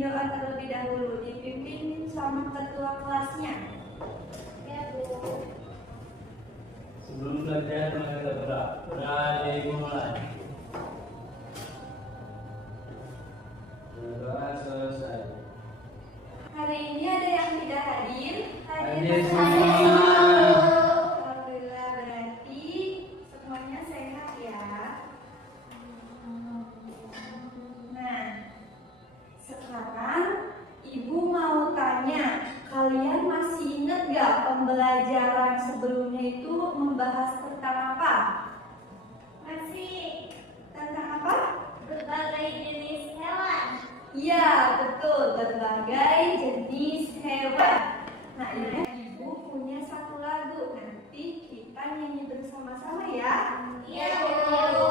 Doa terlebih dahulu, dipimpin sama ketua kelasnya. Ya, Bu. Sebelum belajar, mari kita berdoa. Mari mulai. Doa selesai. Hari ini ada yang tidak hadir? Hadir semua. Alhamdulillah, berarti semuanya sehat ya. Nah, sekarang Ibu mau tanya, kalian masih ingat gak pembelajaran sebelumnya itu membahas tentang apa? Masih. Tentang apa? Berbagai jenis hewan. Iya, betul, berbagai jenis hewan. Nah, ini Ibu punya satu lagu, nanti kita nyanyi bersama-sama ya. Iya, Bu.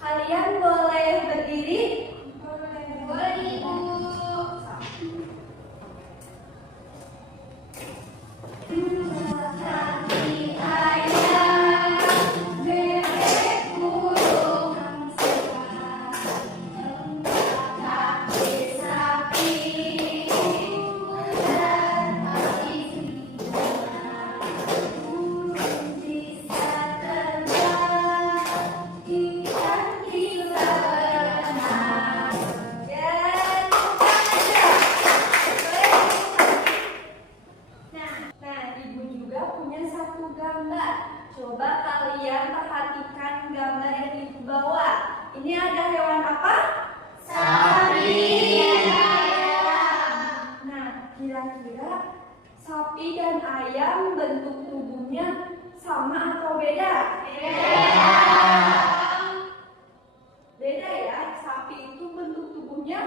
Kalian boleh berdiri? Boleh, Ibu. Kaki ayam, bebek burung angsa, kaki sapi, dan kaki kuda, burung bisa terbang, ikan bisa berenang. Dan Nah, Ibu juga punya satu gambar. Coba kalian perhatikan gambar yang Ibu bawa. Ini ada hewan apa? Sapi. Nah, kira-kira sapi dan ayam bentuk tubuhnya sama atau beda? Beda ya, sapi itu bentuk tubuhnya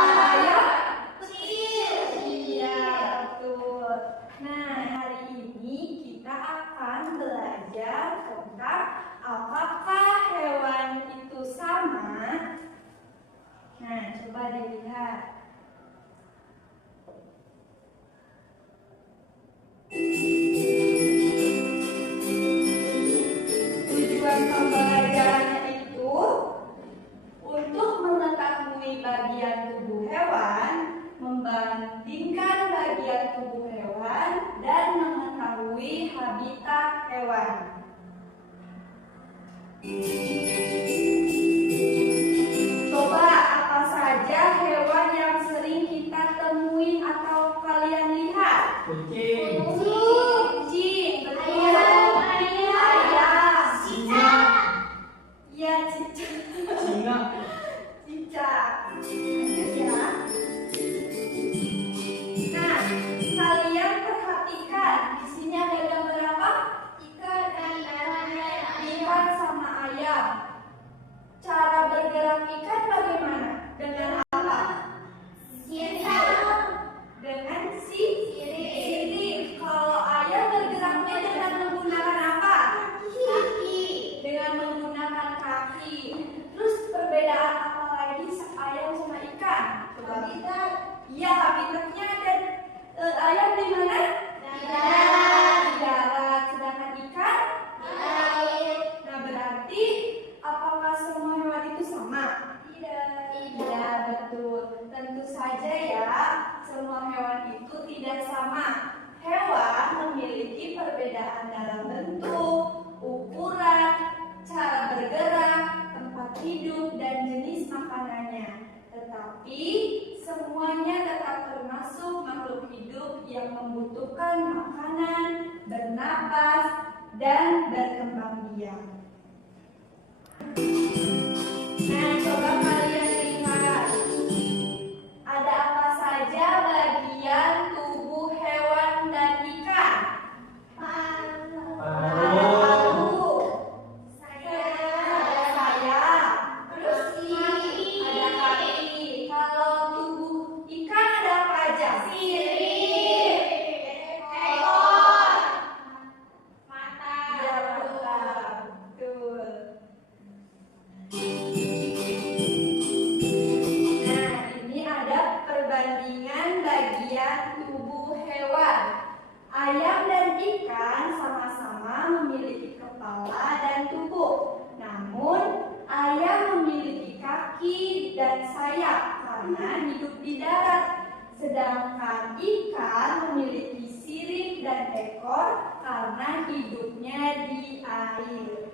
ayam Kecil. iya, betul. Nah, hari ini kita akan belajar tentang apakah hewan itu sama. Nah, coba dilihat. Tujuan pembelajarannya itu untuk mengetahui bagian tubuh hewan, membandingkan bagian tubuh hewan, dan mengetahui habitat hewan. Coba apa saja hewan yang sering kita temuin atau kalian lihat? Kucing. Kucing, betul. Ayam, Cicak. iya cicak. Singa. Cicak. Ya. Nah, kalian perhatikan di sini ada gambar apa? Ikan dan ayam. Ikan sama ayam. Cara bergerak ikan bagaimana? Dengan apa? Dengan sirip. Kalau ayam bergeraknya dengan menggunakan apa? Kaki. Dengan menggunakan kaki. Terus perbedaan apa lagi ayam sama ikan? Coba Habitat. iya, habitatnya dan ayam di mana? Di darat. Di darat. Sedangkan ikan? Di air. Nah, berarti apakah semua hewan itu sama? Tidak. Iya, betul. Tentu saja ya, semua hewan itu tidak sama. Hewan memiliki perbedaan dalam bentuk, ukuran, cara bergerak, tempat hidup, dan jenis makanannya. Tetapi semuanya tetap termasuk makhluk hidup hidup yang membutuhkan makanan, bernapas, dan berkembang biak. Nah, coba kalian lihat. Ada apa saja bagian tubuh hewan dan ikan? Ada paru, ada sayap, terus ada kaki. Kalau tubuh ikan ada apa aja? Sirip, ekor, mata. Ya, betul. Nah, ini ada perbandingan bagian tubuh hewan. Ayam dan ikan sama-sama memiliki kepala dan tubuh. Namun, ayam memiliki kaki dan sayap karena hidup di darat. Sedangkan ikan memiliki sirip dan ekor karena hidupnya di air.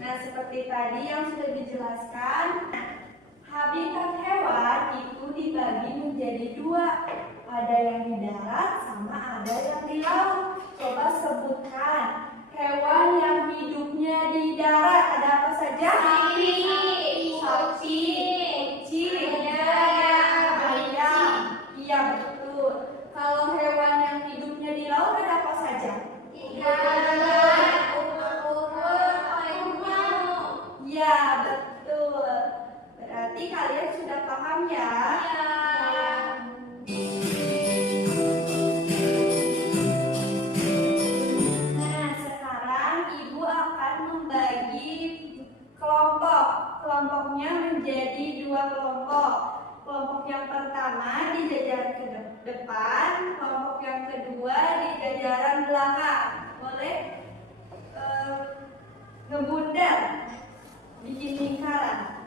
Nah, seperti tadi yang sudah dijelaskan, habitat hewan itu dibagi menjadi dua. Ada yang di darat sama ada yang di laut. Coba sebutkan hewan yang hidupnya di darat. Ada apa saja? Sapi, kucing, ayam. Iya, betul. Kalau hewan yang hidupnya di laut ada apa saja? Ya, betul. Berarti kalian sudah paham ya? Nah, sekarang Ibu akan membagi kelompoknya menjadi dua kelompok. Kelompok yang pertama di jajaran ke depan, kelompok yang kedua di jajaran belakang. Boleh ngebundar, bikin lingkaran.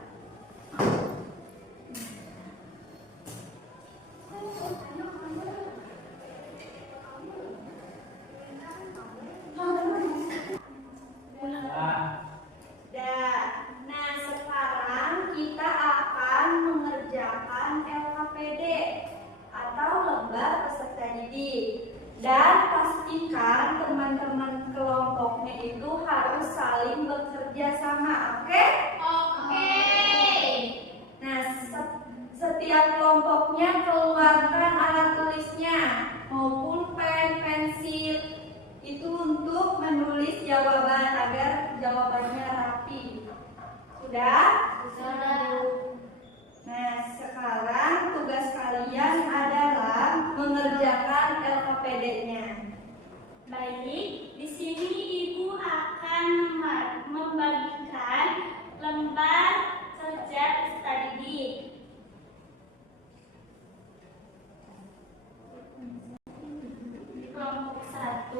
Nah, sekarang kita akan mengerjakan LKPD atau lembar peserta didik. Dan pastikan teman-teman kelompoknya itu harus saling bekerja sama, oke? Oke. Nah, setiap kelompoknya keluarkan alat tulisnya maupun pen, pensil. Itu untuk menulis jawaban agar jawabannya rapi. Sudah? Nah, sekarang tugas kalian adalah mengerjakan LKPD-nya. Baik, di sini Ibu akan membagikan lembar kerja peserta didik. Kelompok 1,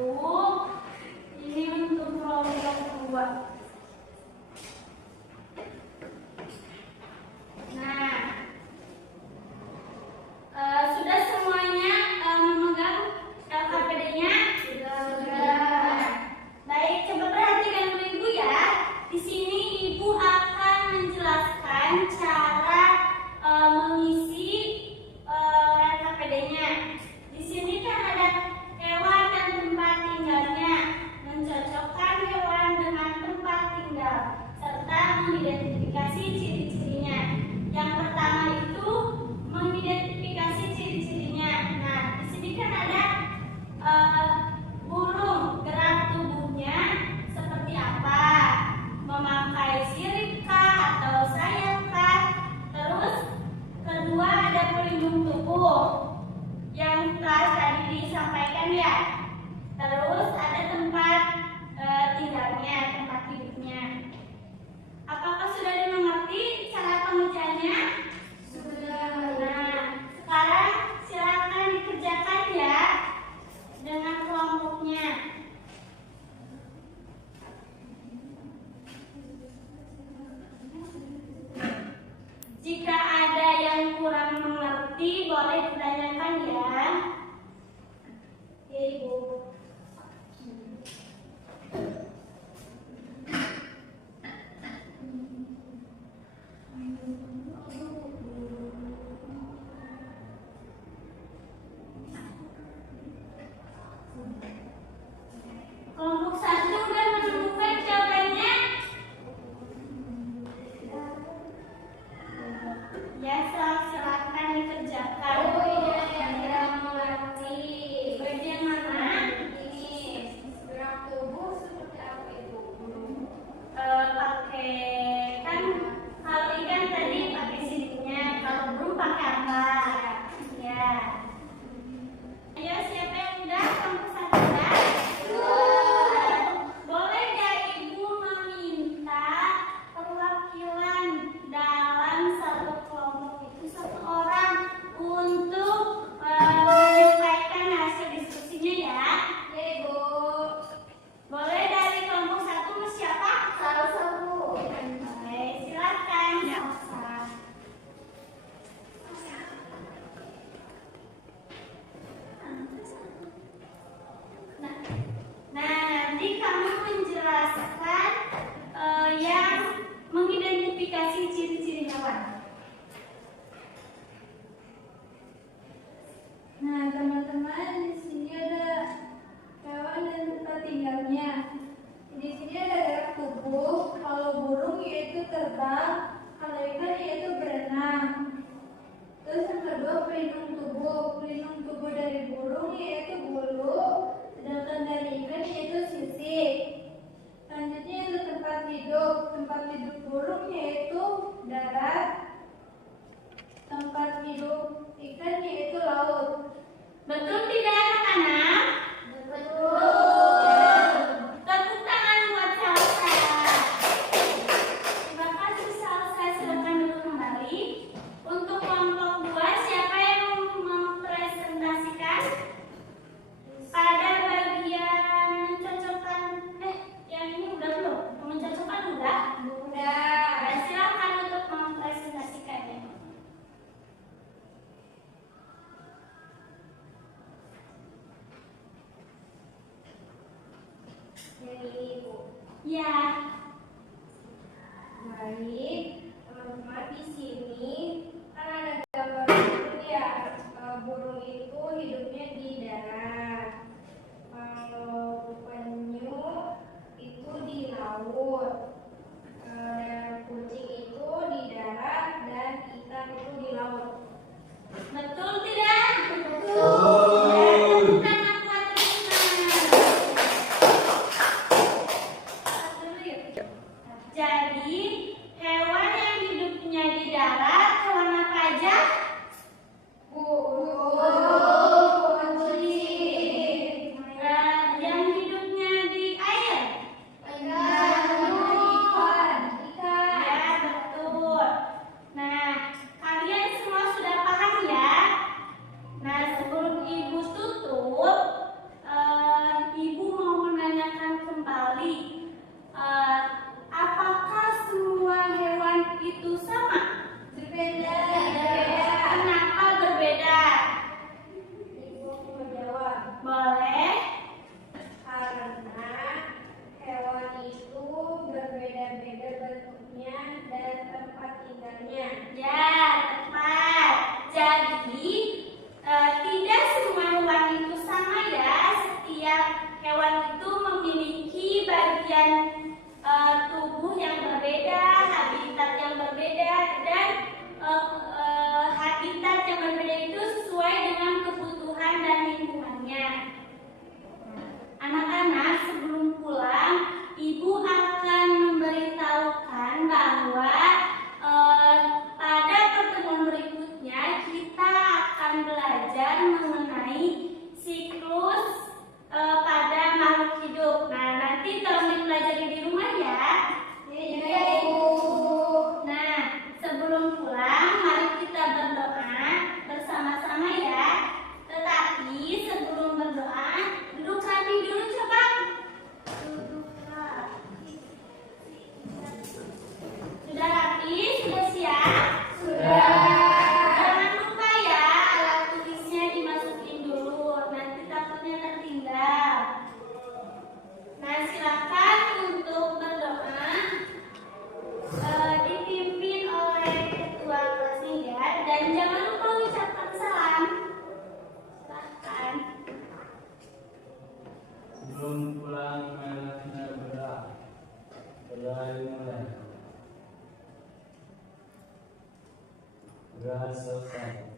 ini untuk kelompok 2. Nah, sudah semuanya memegang LKPD-nya? Sudah. Baik, coba perhatikan dulu Ibu ya. Di sini Ibu akan menjelaskan cara mengisi LKPD-nya. Di sini kan ada hewan dan tempat tinggalnya, mencocokkan hewan dengan tempat tinggal, serta mengidentifikasi ciri-cirinya. Yang pertama itu mengidentifikasi ciri-cirinya. Nah, di sini kan ada burung, gerak tubuhnya seperti apa, memakai sirip kah atau sayap kah. Terus kedua ada pelindung tubuh yang telah tadi disampaikan ya. Terus ada tempat tinggalnya, tempat hidupnya. Apakah sudah dimengerti cara pengerjaannya? Sudah. Nah, sekarang silakan dikerjakan ya dengan kelompoknya. Jika ada yang kurang mengerti, boleh ditanyakan ya. Ibu. Ya, silakan dikerjakan. Oh iya, yang tidak mengerti. Bagian mana? Ini gerak tubuh seperti apa itu? Pakai kan kalau ikan tadi pakai siripnya, kalau burung pakai apa? Ya. Ayo siapa yang udah kelompok satu udah? Boleh gak ibu meminta perwakilan dalam satu kelompok itu satu orang untuk menyampaikan hasil diskusinya ya? Ya ibu. Boleh dari kelompok satu siapa? Salah satu. Baik, silakan. Salsa. Nah, nanti kamu menjelaskan yang mengidentifikasi ciri-ciri hewan. Nah, teman-teman, di sini ada hewan dan tempat tinggalnya. Di sini ada gerak tubuh. Kalau burung yaitu terbang, kalau ikan yaitu berenang. Terus yang kedua pelindung tubuh. Pelindung tubuh dari burung yaitu bulu, sedangkan dari ikan yaitu sisik. Selanjutnya itu tempat hidup. Tempat hidup burung yaitu darat. Tempat hidup ikan yaitu laut. Betul tidak anak-anak? Betul. Tepuk tangan buat Salsa. Terima kasih Salsa. Silakan duduk kembali. Untuk kelompok 2 siapa yang mempresentasikan? Pada bagian mencocokkan yang ini udah belum? Mencocokkan udah? Udah. Nah, silakan untuk mempresentasikannya. Jadi ibu. Ya. Baik, teman-teman di sini kan ada gambar burung ya. Burung itu hidupnya di darat. Kalau penyu itu di laut. Dan kucing itu di darat dan ikan itu di laut. Betul tidak? Betul. Ya, tepuk tangan buat teman-teman. Dulu yuk. Jadi, hewan yang hidupnya di darat, hewan apa aja? Burung, kucing, Yang hidupnya di air. ikan. Ya, betul. Nah, kalian semua sudah paham ya? Nah, sebelum ibu tutup, ibu mau menanyakan kembali, apakah semua hewan itu sama? Berbeda. Kenapa berbeda? Ibu mau jawab. Boleh? Karena hewan itu berbeda-beda bentuknya dan tempat tinggalnya. Ya, tepat. Jadi, tidak semua hewan itu sama ya. Setiap hewan itu memiliki bagian tubuh yang berbeda, habitat yang berbeda, dan habitat yang berbeda itu sesuai dengan kebutuhan dan lingkungannya. Anak-anak, sebelum pulang, ibu akan memberitahukan bahwa pada pertemuan berikutnya kita akan belajar mengenai siklus pada makhluk hidup. Nah, nanti tolong dipelajari di rumah ya. Iya, Ibu. Nah, sebelum pulang, mari kita berdoa bersama-sama ya. Tetapi sebelum berdoa, duduk rapi dulu coba. Duduk rapi. Sudah rapi? Sudah siap? Sudah. Jangan lupa ya, alat tulisnya dimasukin dulu. Nanti takutnya tertinggal. Nah, silakan untuk berdoa. Dipimpin oleh ketua kelasnya ya, dan jangan lupa ucapkan salam. Silakan. Sebelum pulang, marilah kita berdoa. Berdoa dimulai. Sudah selesai.